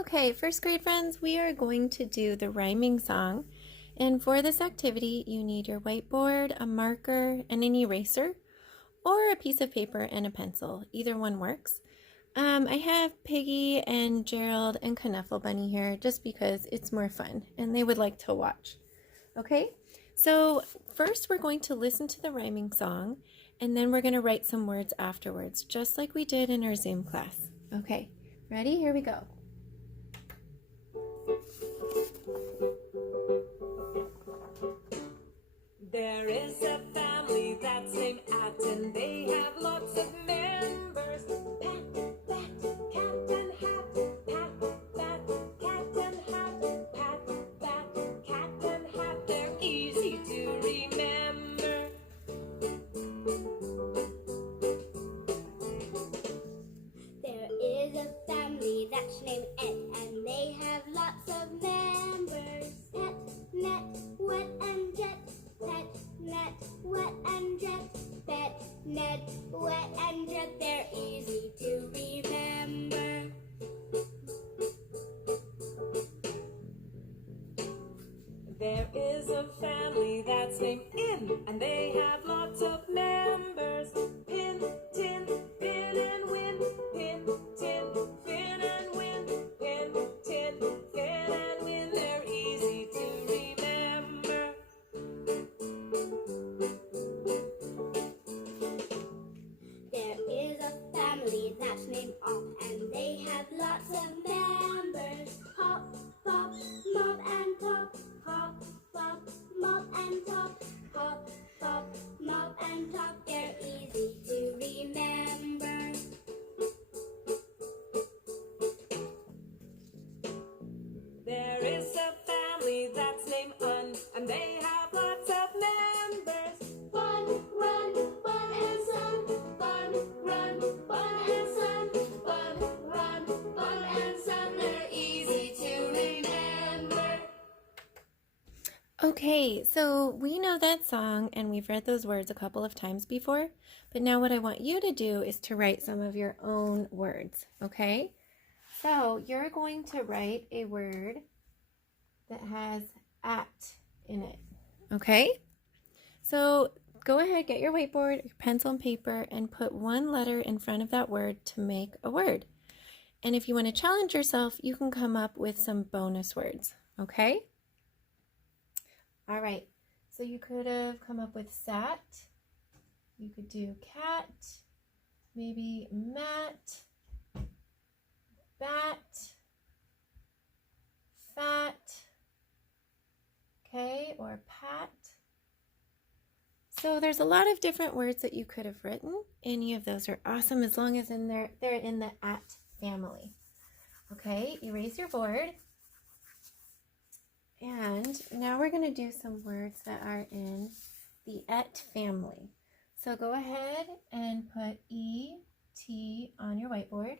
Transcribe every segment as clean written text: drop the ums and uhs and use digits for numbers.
Okay, first grade friends, we are going to do the rhyming song. And for this activity, you need your whiteboard, a marker, and an eraser, or a piece of paper and a pencil. Either one works. I have Piggy and Gerald and Knuffle Bunny here just because it's more fun and they would like to watch. Okay, so first we're going to listen to the rhyming song and then we're going to write some words afterwards, just like we did in our Zoom class. Okay, ready? Here we go. There is a family that's named At, and they have lots of members. Pat, Bat, Cat and Hat. Pat, Bat, Cat and Hat. Pat, Bat, Cat and Hat. They're easy to remember. There is a family that's named Ed, and they have lots of members. Pet, net, wet and jet. Pet, net, wet and jet. Pet, net, wet and jet. They're easy to remember. There is a family that's named In, and they have lots of members. Pin, tin, fin and win. Pin, tin, fin and win. Pin, tin, fin and win. They're easy to remember. There is a family that's named Op, and they have lots of members. Hop, pop, mop and top. Hop, pop, mop and top. Hop, pop, mop and top. They're easy to remember. There is a family that's named Un, and they have lots of members. Bun, run, bun and sun. Bun, run, bun and sun. Bun, run, bun and sun. They're easy to remember. Okay, so we know that song and we've read those words a couple of times before, but now what I want you to do is to write some of your own words, okay? So you're going to write a word that has at in it, okay? So go ahead, get your whiteboard, your pencil and paper, and put one letter in front of that word to make a word. And if you want to challenge yourself, you can come up with some bonus words, okay? All right, so you could have come up with sat, you could do cat, maybe mat, bat, fat, okay, or pat. So there's a lot of different words that you could have written. Any of those are awesome as long as they're in the at family. Okay, erase your board. And now we're going to do some words that are in the et family. So go ahead and put E-T on your whiteboard.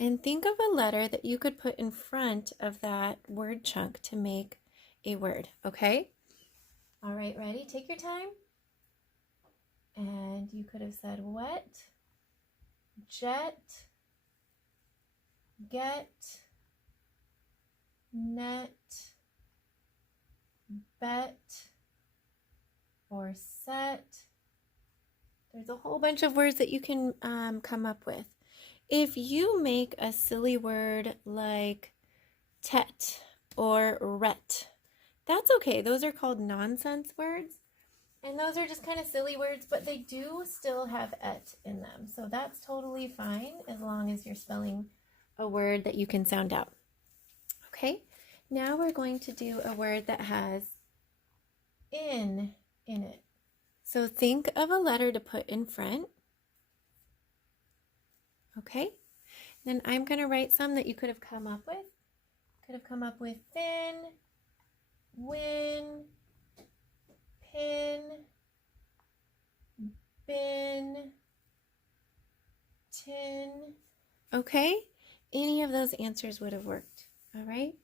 And think of a letter that you could put in front of that word chunk to make a word, okay? All right, ready? Take your time. And you could have said wet, jet, get, net, bet, or set. There's a whole bunch of words that you can come up with. If you make a silly word like tet or ret, that's okay. Those are called nonsense words. And those are just kind of silly words, but they do still have et in them. So that's totally fine as long as you're spelling a word that you can sound out. Okay, now we're going to do a word that has in it. So think of a letter to put in front. Okay, then I'm going to write some that you could have come up with. Could have come up with thin, win, pin, bin, tin. Okay, any of those answers would have worked. All right,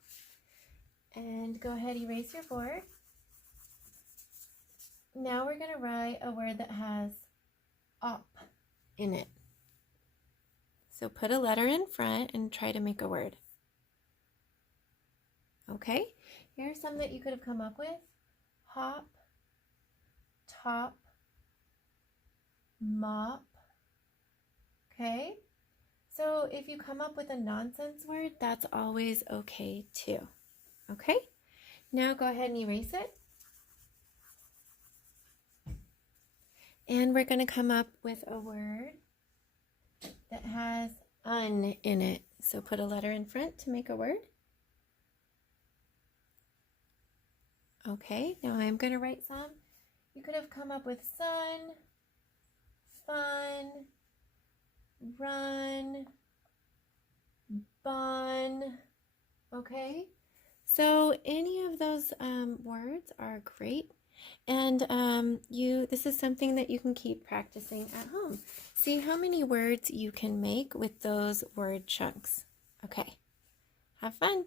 and go ahead, erase your board. Now we're going to write a word that has op in it. So put a letter in front and try to make a word. Okay, here are some that you could have come up with. Hop, top, mop. Okay, so if you come up with a nonsense word, that's always okay too. Okay, now go ahead and erase it. And we're going to come up with a word that has un in it. So put a letter in front to make a word. Okay, now I'm going to write some. You could have come up with sun, fun, run, bun. Okay, so any of those words are great. And this is something that you can keep practicing at home. See how many words you can make with those word chunks. Okay, have fun.